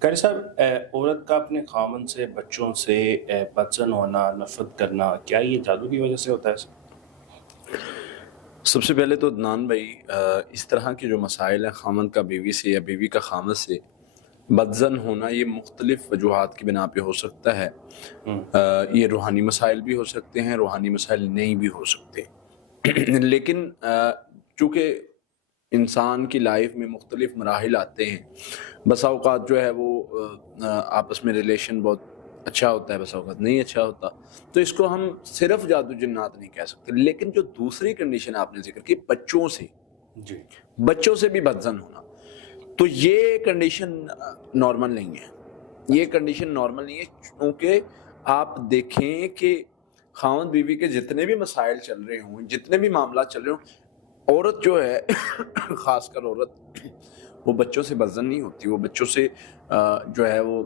قاری صاحب، عورت کا اپنے خاوند سے، بچوں سے بدزن ہونا، نفرت کرنا، کیا یہ جادو کی وجہ سے ہوتا ہے؟ سب سے پہلے تو عدنان بھائی، اس طرح کے جو مسائل ہیں خامند کا بیوی سے یا بیوی کا خامند سے بدزن ہونا، یہ مختلف وجوہات کی بنا پہ ہو سکتا ہے۔ یہ روحانی مسائل بھی ہو سکتے ہیں، روحانی مسائل نہیں بھی ہو سکتے۔ لیکن چونکہ انسان کی لائف میں مختلف مراحل آتے ہیں، بسا اوقات جو ہے وہ آپس میں ریلیشن بہت اچھا ہوتا ہے، بسا اوقات نہیں اچھا ہوتا، تو اس کو ہم صرف جادو جنات نہیں کہہ سکتے۔ لیکن جو دوسری کنڈیشن آپ نے ذکر کی، بچوں سے، جی، بچوں سے بھی بدزن ہونا، تو یہ کنڈیشن نارمل نہیں ہے۔ یہ کنڈیشن نارمل نہیں ہے، کیونکہ آپ دیکھیں کہ خاوند بیوی کے جتنے بھی مسائل چل رہے ہوں، جتنے بھی معاملات چل رہے ہوں، عورت جو ہے خاص کر عورت، وہ بچوں سے بدزن نہیں ہوتی، وہ بچوں سے جو ہے وہ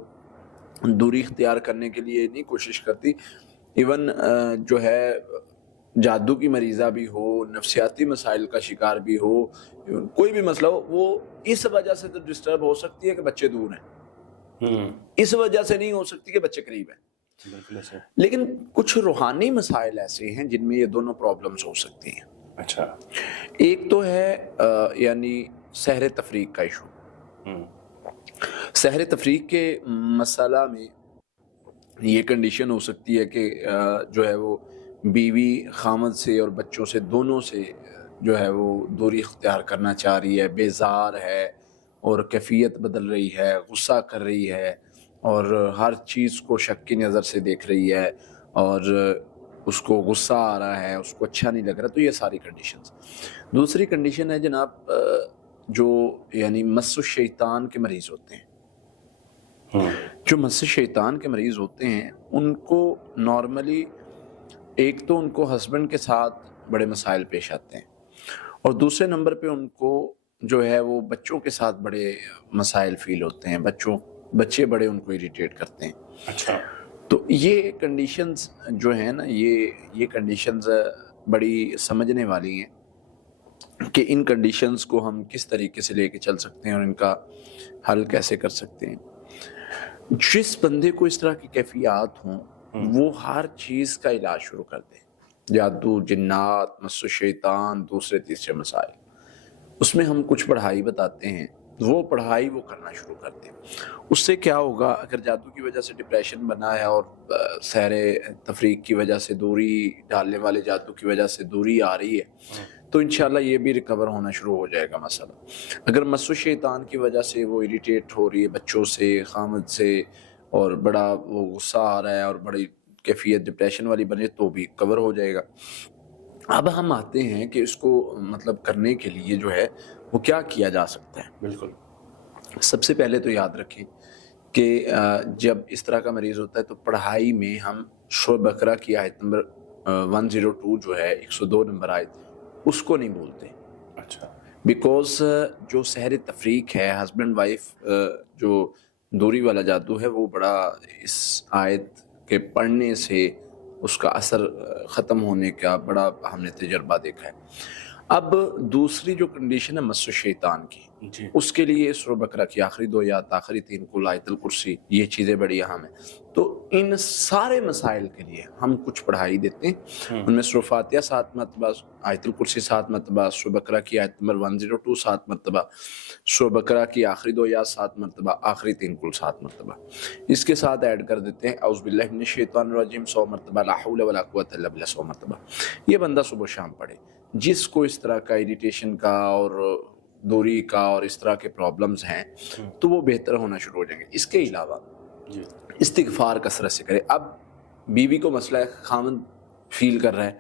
دوری اختیار کرنے کے لیے نہیں کوشش کرتی۔ ایون جو ہے جادو کی مریضہ بھی ہو، نفسیاتی مسائل کا شکار بھی ہو، کوئی بھی مسئلہ ہو، وہ اس وجہ سے تو ڈسٹرب ہو سکتی ہے کہ بچے دور ہیں، اس وجہ سے نہیں ہو سکتی کہ بچے قریب ہیں۔ بالکل ایسے۔ لیکن کچھ روحانی مسائل ایسے ہیں جن میں یہ دونوں پرابلمز ہو سکتی ہیں۔ اچھا۔ ایک تو ہے یعنی سحر تفریق کا ایشو۔ سحر تفریق کے مسئلہ میں یہ کنڈیشن ہو سکتی ہے کہ جو ہے وہ بیوی خامد سے اور بچوں سے، دونوں سے جو ہے وہ دوری اختیار کرنا چاہ رہی ہے، بیزار ہے اور کیفیت بدل رہی ہے، غصہ کر رہی ہے اور ہر چیز کو شک کی نظر سے دیکھ رہی ہے اور اس کو غصہ آ رہا ہے، اس کو اچھا نہیں لگ رہا۔ تو یہ ساری کنڈیشنز۔ دوسری کنڈیشن ہے جناب، جو یعنی مس الشیطان کے مریض ہوتے ہیں۔ جو مس شیطان کے مریض ہوتے ہیں ان کو نارملی ایک تو ان کو ہسبینڈ کے ساتھ بڑے مسائل پیش آتے ہیں، اور دوسرے نمبر پہ ان کو جو ہے وہ بچوں کے ساتھ بڑے مسائل فیل ہوتے ہیں، بچے بڑے ان کو اریٹیٹ کرتے ہیں۔ اچھا۔ تو یہ کنڈیشنز جو ہیں نا، یہ کنڈیشنز بڑی سمجھنے والی ہیں کہ ان کنڈیشنز کو ہم کس طریقے سے لے کے چل سکتے ہیں اور ان کا حل کیسے کر سکتے ہیں۔ جس بندے کو اس طرح کی کیفیات ہوں وہ ہر چیز کا علاج شروع کر دے، جادو، جنات، مس شیطان، دوسرے تیسرے مسائل، اس میں ہم کچھ پڑھائی بتاتے ہیں، وہ پڑھائی وہ کرنا شروع کر دیں۔ اس سے کیا ہوگا، اگر جادو کی وجہ سے ڈپریشن بنا ہے اور سحر تفریق کی وجہ سے دوری ڈالنے والے جادو کی وجہ سے دوری آ رہی ہے، تو انشاءاللہ یہ بھی ریکور ہونا شروع ہو جائے گا مسئلہ۔ اگر مس شیطان کی وجہ سے وہ اریٹیٹ ہو رہی ہے بچوں سے، خامد سے، اور بڑا وہ غصہ آ رہا ہے اور بڑی کیفیت ڈپریشن والی بنے، تو بھی کور ہو جائے گا۔ اب ہم آتے ہیں کہ اس کو مطلب کرنے کے لیے جو ہے وہ کیا کیا جا سکتا ہے۔ بالکل۔ سب سے پہلے تو یاد رکھیں کہ جب اس طرح کا مریض ہوتا ہے تو پڑھائی میں ہم سورۃ بقرہ کی آیت نمبر 102 جو ہے 102 نمبر آیت، اس کو نہیں بولتے۔ اچھا۔ بیکوز جو سحر تفریق ہے، ہسبینڈ وائف جو دوری والا جادو ہے، وہ بڑا اس آیت کے پڑھنے سے اس کا اثر ختم ہونے کا بڑا ہم نے تجربہ دیکھا ہے۔ اب دوسری جو کنڈیشن ہے مس شیطان کی، جی۔ اس کے لیے سورۃ بقرہ کی آخری 2 آیات، آخری 3 کل، آیت الکرسی، یہ چیزیں بڑی اہم ہیں۔ تو ان سارے مسائل کے لیے ہم کچھ پڑھائی دیتے ہیں، ان میں سورۃ فاتحہ 7 مرتبہ، آیت الکرسی 7 مرتبہ، سورۃ بقرہ کی آیت نمبر 102 7 مرتبہ، سورۃ بقرہ کی آخری 2 آیات 7 مرتبہ، آخری 3 کل 7 مرتبہ۔ اس کے ساتھ ایڈ کر دیتے ہیں اعوذ باللہ من الشیطان الرجیم 100 مرتبہ، لا حول ولا قوۃ الا باللہ 100 مرتبہ۔ یہ بندہ صبح شام پڑھے۔ جس کو اس طرح کا اریٹیشن کا اور دوری کا اور اس طرح کے پرابلمز ہیں تو وہ بہتر ہونا شروع ہو جائیں گے۔ اس کے علاوہ استغفار کثرت سے کرے۔ اب بیوی کو مسئلہ ہے، خامد فیل کر رہا ہے،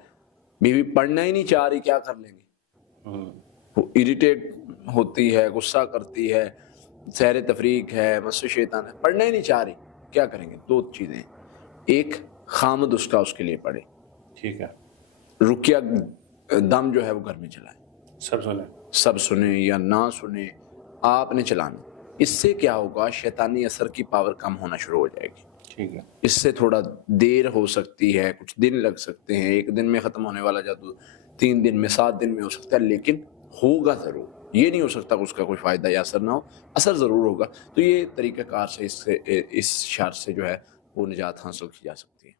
بیوی پڑھنا ہی نہیں چاہ رہی، کیا کر لیں گے؟ وہ اریٹیٹ ہوتی ہے، غصہ کرتی ہے، سحر تفریق ہے، مس شیطان ہے، پڑھنا ہی نہیں چاہ رہی، کیا کریں گے؟ 2 چیزیں ہیں۔ ایک، خامد اس کے لیے پڑھے، ٹھیک ہے، رقیہ دم جو ہے وہ گھر میں چلائے، سب سنیں یا نہ سنیں، آپ نے چلانا۔ اس سے کیا ہوگا، شیطانی اثر کی پاور کم ہونا شروع ہو جائے گی۔ ٹھیک ہے۔ اس سے تھوڑا دیر ہو سکتی ہے، کچھ دن لگ سکتے ہیں، 1 دن میں ختم ہونے والا جادو 3 دن میں، 7 دن میں ہو سکتا ہے، لیکن ہوگا ضرور۔ یہ نہیں ہو سکتا کہ اس کا کوئی فائدہ یا اثر نہ ہو، اثر ضرور ہوگا۔ تو یہ طریقہ کار سے اس شر سے جو ہے وہ نجات حاصل کی جا سکتی ہے۔